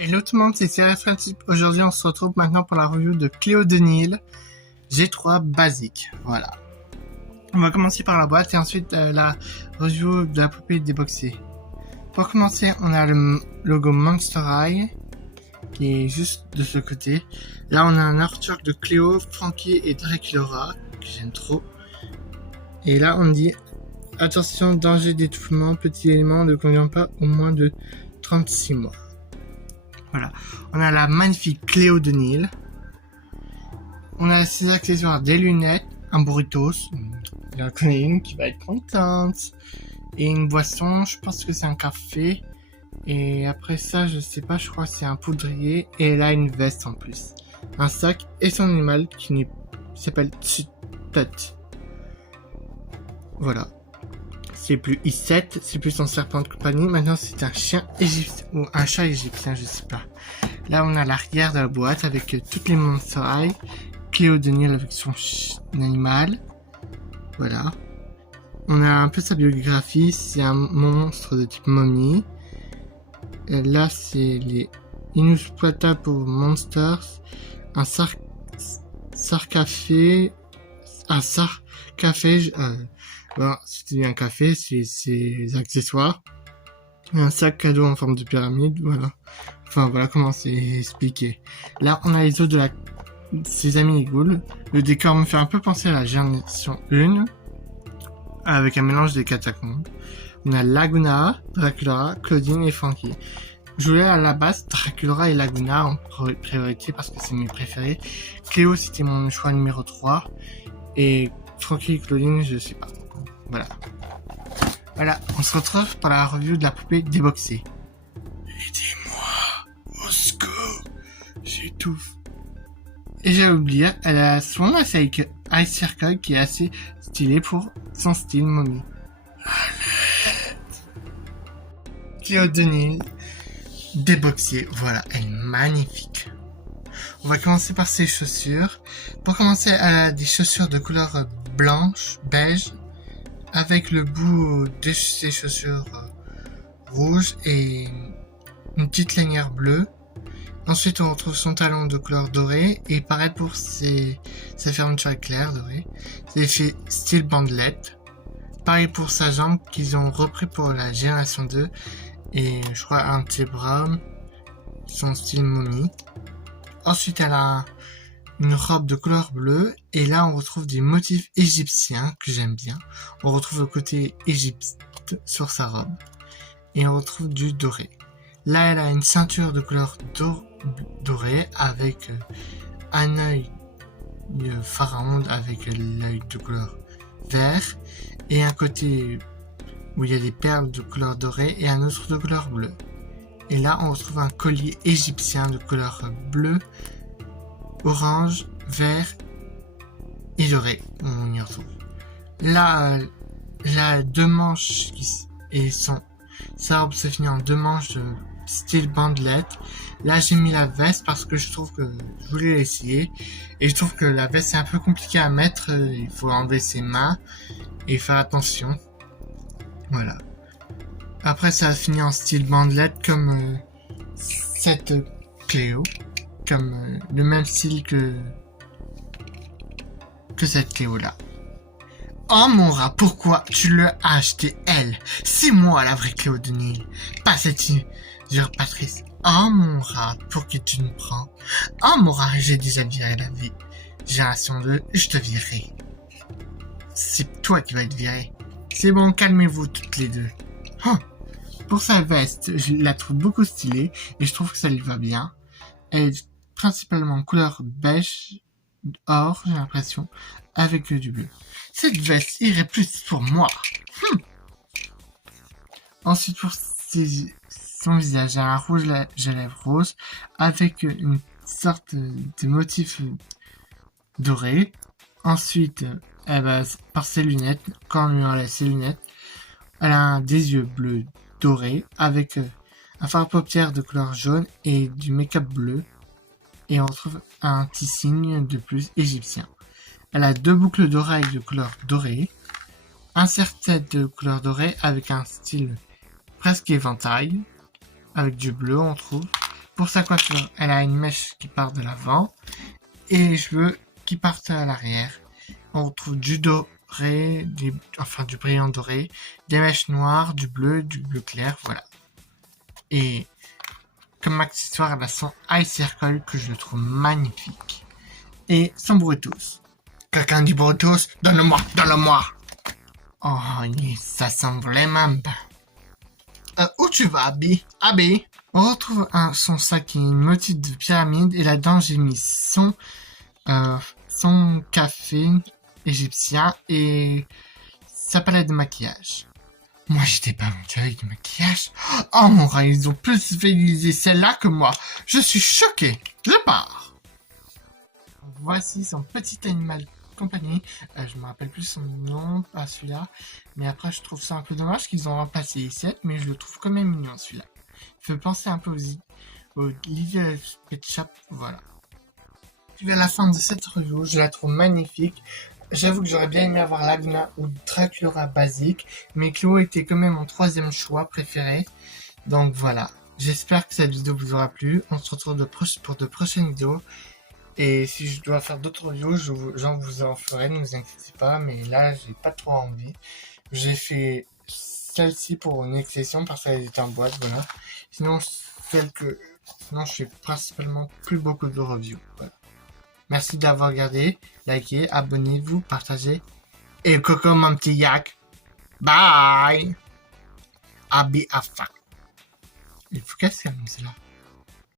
Hello tout le monde, c'est Type. Aujourd'hui, on se retrouve maintenant pour la review de Cléo de Nil G3 basique. Voilà. On va commencer par la boîte et ensuite la review de la poupée déboxée. Pour commencer, on a le logo Monster High qui est juste de ce côté. Là, on a un artwork de Cléo, Frankie et Draculaura que j'aime trop. Et là, on dit attention, danger d'étouffement, petit élément ne convient pas au moins de 36 mois. Voilà, on a la magnifique Cléo de Nil. On a ses accessoires, des lunettes, un burritos, il y en a une qui va être contente, et une boisson, je pense que c'est un café, et après ça, je sais pas, je crois que c'est un poudrier, et elle a une veste en plus, un sac et son animal qui s'appelle Tut. Voilà. C'est plus I7, c'est plus un serpent de compagnie. Maintenant, c'est un chien égyptien ou un chat égyptien, je sais pas. Là, on a l'arrière de la boîte avec toutes les Monster High. Cléo de Nil avec son animal. Voilà. On a un peu sa biographie. C'est un monstre de type momie. Et là, c'est les Inexploitable Monsters. Un sarcafé. Bon, c'était un café, c'est ses accessoires. Un sac cadeau en forme de pyramide, voilà. Enfin, voilà comment c'est expliqué. Là, on a les os de ses amis les ghouls. Le décor me fait un peu penser à la génération 1, avec un mélange des catacombes. On a Laguna, Draculaura, Claudine et Frankie. Je voulais à la base Draculaura et Laguna en priorité parce que c'est mes préférés. Cléo, c'était mon choix numéro 3. Et Frankie et Claudine, je sais pas. Voilà, on se retrouve pour la review de la poupée déboxée. Aidez-moi, au secours, j'étouffe. Et j'ai oublié, elle a son Ice Circle qui est assez stylé pour son style momie. Cléo de Nil déboxée, voilà, elle est magnifique. On va commencer par ses chaussures. Pour commencer, elle a des chaussures de couleur blanche, beige, avec le bout de ses chaussures rouges et une petite lanière bleue. Ensuite, on retrouve son talon de couleur dorée et pareil pour sa fermeture claire dorée. C'est fait style bandelette. Pareil pour sa jambe qu'ils ont repris pour la génération 2 et je crois un T-Brown, son style momie. Ensuite, elle a une robe de couleur bleue et là on retrouve des motifs égyptiens que j'aime bien. On retrouve le côté Égypte sur sa robe et on retrouve du doré. Là elle a une ceinture de couleur dorée avec un œil pharaon avec l'œil de couleur vert et un côté où il y a des perles de couleur dorée et un autre de couleur bleue. Et là on retrouve un collier égyptien de couleur bleue, orange, vert et doré. On y retrouve. Là, la deux manches et sa robe se finit en deux manches de style bandelette. Là, j'ai mis la veste parce que je trouve que je voulais l'essayer et je trouve que la veste c'est un peu compliqué à mettre. Il faut enlever ses mains et faire attention. Voilà. Après, ça a fini en style bandelette comme cette Cléo. Comme le même style que cette Cléo là. Oh mon rat, pourquoi tu l'as acheté elle? C'est moi la vraie Cléo de Nil, pas cette usurpatrice. Oh mon rat, pour qui tu me prends? Oh mon rat, j'ai déjà viré la vie. Génération 2, je te virerai. C'est toi qui vas être viré. C'est bon, calmez-vous toutes les deux. Pour sa veste, je la trouve beaucoup stylée et je trouve que ça lui va bien. Elle est principalement couleur beige, or, j'ai l'impression, avec du bleu. Cette veste irait plus pour moi. Ensuite, pour son visage, elle a un rouge à lèvres rose avec une sorte de motif doré. Ensuite, par ses lunettes, quand on lui enlève ses lunettes, elle a des yeux bleus dorés avec un fard paupière de couleur jaune et du make-up bleu. Et on retrouve un petit signe de plus égyptien. Elle a deux boucles d'oreilles de couleur dorée, un serre-tête de couleur dorée avec un style presque éventail, avec du bleu on trouve, Pour sa coiffure, elle a une mèche qui part de l'avant et les cheveux qui partent à l'arrière. On retrouve du doré, du brillant doré, des mèches noires, du bleu clair, voilà. Et comme accessoire, elle a son eye circle que je trouve magnifique. Et son Bluetooth. Quelqu'un dit Bluetooth? Donne-le-moi, donne-le-moi! Oh, ça sent vraiment bien. Où tu vas, Abby? Abby? On retrouve son sac qui est une motif de pyramide et là-dedans j'ai mis son café égyptien et sa palette de maquillage. Moi, j'étais pas monté avec du maquillage. Oh mon rat, ils ont plus utilisé celle-là que moi. Je suis choqué. Je pars. Voici son petit animal compagnie. Je me rappelle plus son nom, pas celui-là. Mais après, je trouve ça un peu dommage qu'ils ont remplacé Issette, mais je le trouve quand même mignon celui-là. Il fait penser un peu au Little Pet Shop, voilà. Puis à la fin de cette review, je la trouve magnifique. J'avoue que j'aurais bien aimé avoir Lagna ou Dracula basique, mais Clo était quand même mon troisième choix préféré. Donc voilà, j'espère que cette vidéo vous aura plu. On se retrouve pour de prochaines vidéos. Et si je dois faire d'autres reviews, j'en vous en ferai, ne vous inquiétez pas. Mais là, j'ai pas trop envie. J'ai fait celle-ci pour une exception parce qu'elle était en boîte, voilà. Sinon, je fais principalement plus beaucoup de reviews, voilà. Merci d'avoir regardé, likez, abonnez-vous, partagez. Et coco mon petit yak. Bye. Abi afa. Il faut casser comme cela.